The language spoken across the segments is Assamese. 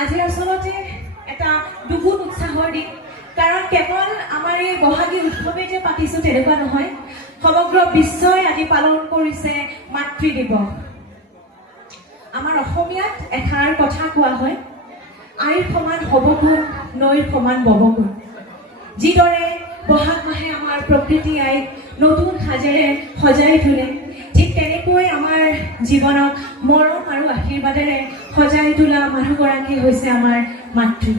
আজি আচলতে এটা দুগুণ উৎসাহৰ দিন, কাৰণ কেৱল আমাৰ এই বহাগী উৎসৱে যে পাতিছোঁ তেনেকুৱা নহয়। সমগ্ৰ বিশ্বই আজি পালন কৰিছে মাতৃ দিৱস। আমাৰ অসমীয়াত এষাৰ কথা কোৱা হয়, আইৰ সমান হবগুণ, নৈৰ সমান ববগুণ। যিদৰে বহাগ মাহে আমাৰ প্ৰকৃতি আইক নতুন সাজেৰে সজাই তোলে, ঠিক তেনেকৈ আমাৰ জীৱনক মৰম আৰু আশীৰ্বাদেৰে সজাই তোলা মানুহগৰাকী হৈছে আমাৰ মাতৃ।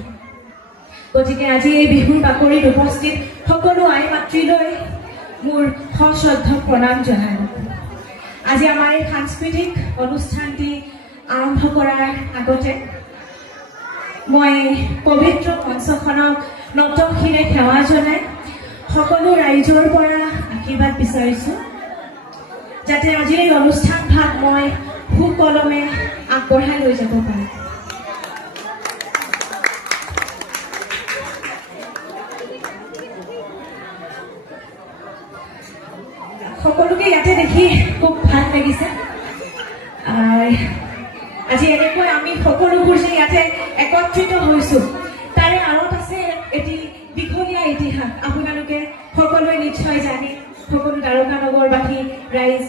গতিকে আজি এই বিহুৰ বাকৰিত উপস্থিত সকলো আই মাতৃলৈ মোৰ সশ্ৰদ্ধ প্ৰণাম জনালোঁ। আজি আমাৰ এই সাংস্কৃতিক অনুষ্ঠানটি আৰম্ভ কৰাৰ আগতে মই পবিত্ৰ মঞ্চখনক নতশিৰে সেৱা জনাই সকলো ৰাইজৰ পৰা আশীৰ্বাদ বিচাৰিছোঁ, যাতে আজিৰ এই অনুষ্ঠান ভাগ মই সুকলমে আগবঢ়াই লৈ যাব পাৰোঁ। সকলোকে ইয়াতে দেখি খুব ভাল লাগিছে। আজি এনেকৈ আমি সকলোবোৰ যে ইয়াতে একত্ৰিত হৈছোঁ, তাৰে আঁৰত আছে এটি দীঘলীয়া ইতিহাস। আপোনালোকে সকলোৱে নিশ্চয় জানে, সকলো দ্বাৰকা নগৰবাসী ৰাইজ।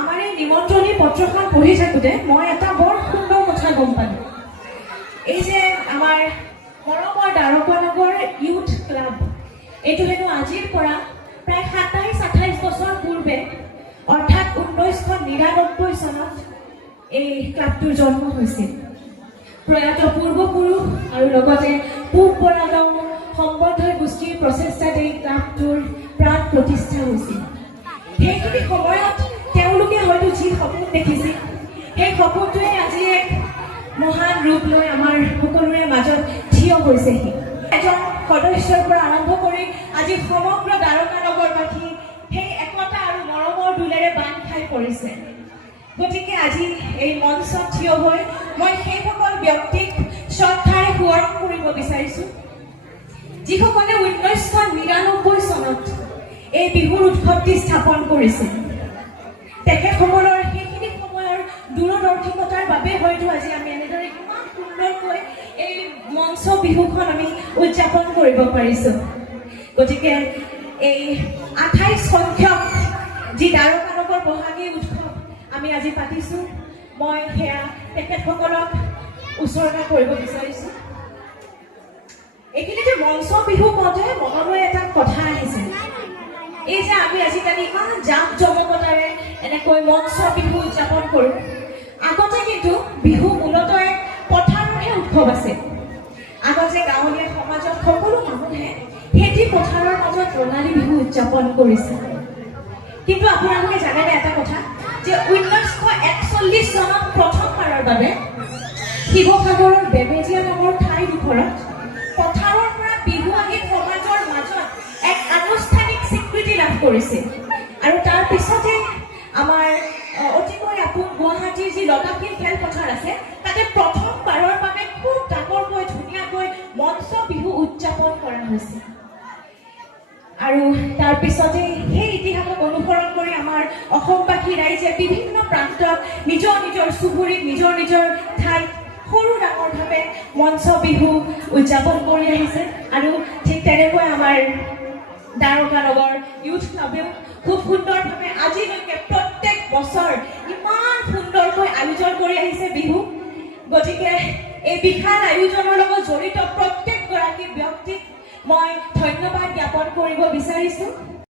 আমাৰ এই নিমন্ত্ৰণী পত্ৰখন পঢ়ি থাকোঁতে মই এটা বৰ সুন্দৰ কথা গম পালোঁ। এই যে আমাৰ মৰমৰ দ্বাৰকা নগৰ ইউথ ক্লাব, এইটো হেনো আজিৰ পৰা প্ৰায় ২৭-২৮ বছৰ পূৰ্বে, অৰ্থাৎ ১৯৯৯ চনত এই ক্লাবটোৰ জন্ম হৈছিল। প্ৰয়াত পূৰ্বপুৰুষ আৰু লগতে পূব বৰাগাঁও সম্বৰ্ধই গোষ্ঠীৰ প্ৰচেষ্টাত এই ক্লাবটোৰ প্ৰাণ প্ৰতিষ্ঠা হৈছিল। সেইখিনি সময়ত তেওঁলোকে হয়তো যি সপোন দেখিছিল, সেই সপোনটোৱে আজি এক মহান ৰূপ লৈ আমাৰ সকলোৰে মাজত থিয় হৈছেহি। এজন সদস্যৰ পৰা আৰম্ভ কৰি আজি সমগ্ৰ দ্বাৰকা নগৰবাসী সেই একতা আৰু মৰমৰ দোলেৰে বান্ধ খাই পৰিছে। গতিকে আজি এই মঞ্চত থিয় হৈ মই সেইসকল ব্যক্তিক শ্ৰদ্ধাৰে সোঁৱৰণ কৰিব বিচাৰিছোঁ, যিসকলে ১৯৯৯ চনত এই বিহুৰ উৎসৱটি স্থাপন কৰিছিল। তেখেতসকলৰ সেইখিনি সময়ৰ দূৰদৰ্শিতাৰ বাবে হয়তো আজি আমি এনেদৰে ইমান সুন্দৰকৈ এই মঞ্চ বিহুখন আমি উদযাপন কৰিব পাৰিছোঁ। গতিকে এই ২৮ সংখ্যক যি দ্বাৰকা নগৰ বহাগী উৎসৱ আমি আজি পাতিছোঁ, মই সেয়া তেখেতসকলক উচৰ্গা কৰিব বিচাৰিছোঁ। এইখিনিতে মঞ্চ বিহু কওঁতে মনলৈ এটা কথা আহিছে, এই যে আমি আজিকালি ইমান জাক জমকতাৰে এনেকৈ মঞ্চ বিহু উদযাপন কৰোঁ। আগতে কিন্তু বিহু মূলতঃ এক পথাৰৰহে উৎসৱ আছিল। আগতে গাঁৱলীয়া সমাজত সকলো মানুহে খেতি পথাৰৰ মাজত ৰঙালী বিহু উদযাপন কৰিছিল। কিন্তু আপোনালোকে জানেনে এটা কথা, যে ১৯৪১ চনত প্ৰথমবাৰৰ বাবে শিৱসাগৰৰ বেবেজীয়া নামৰ ঠাইডোখৰত পথাৰৰ পৰা বিহু আহি সমাজৰ মাজত এক আনুষ্ঠানিক স্বীকৃতি লাভ কৰিছিল। আৰু তাৰ পিছতে আমাৰ অতিকৈ আপোন গুৱাহাটীৰ যি লতাশিল খেলপথাৰ আছে, তাতে প্ৰথমবাৰৰ বাবে খুব ডাঙৰকৈ ধুনীয়াকৈ মঞ্চ বিহু উদযাপন কৰা হৈছিল। আৰু তাৰ পিছতে সেই ইতিহাসক অনুসৰণ কৰি আমাৰ অসমবাসী ৰাইজে বিভিন্ন প্ৰান্তত নিজৰ নিজৰ চুবুৰীত নিজৰ নিজৰ ঠাইত সৰু ডাঙৰভাৱে মঞ্চ বিহু উদযাপন কৰি আহিছে। আৰু ঠিক তেনেকৈ আমাৰ দ্বাৰকা নগৰ ইউথ ক্লাবেও খুব সুন্দৰভাৱে আজিলৈকে প্ৰত্যেক বছৰ ইমান সুন্দৰকৈ আয়োজন কৰি আহিছে বিহু। গতিকে এই বিশাল আয়োজনৰ লগত জড়িত প্ৰত্যেকগৰাকী ব্যক্তিক মই ধন্যবাদ জ্ঞাপন কৰিব বিচাৰিছোঁ।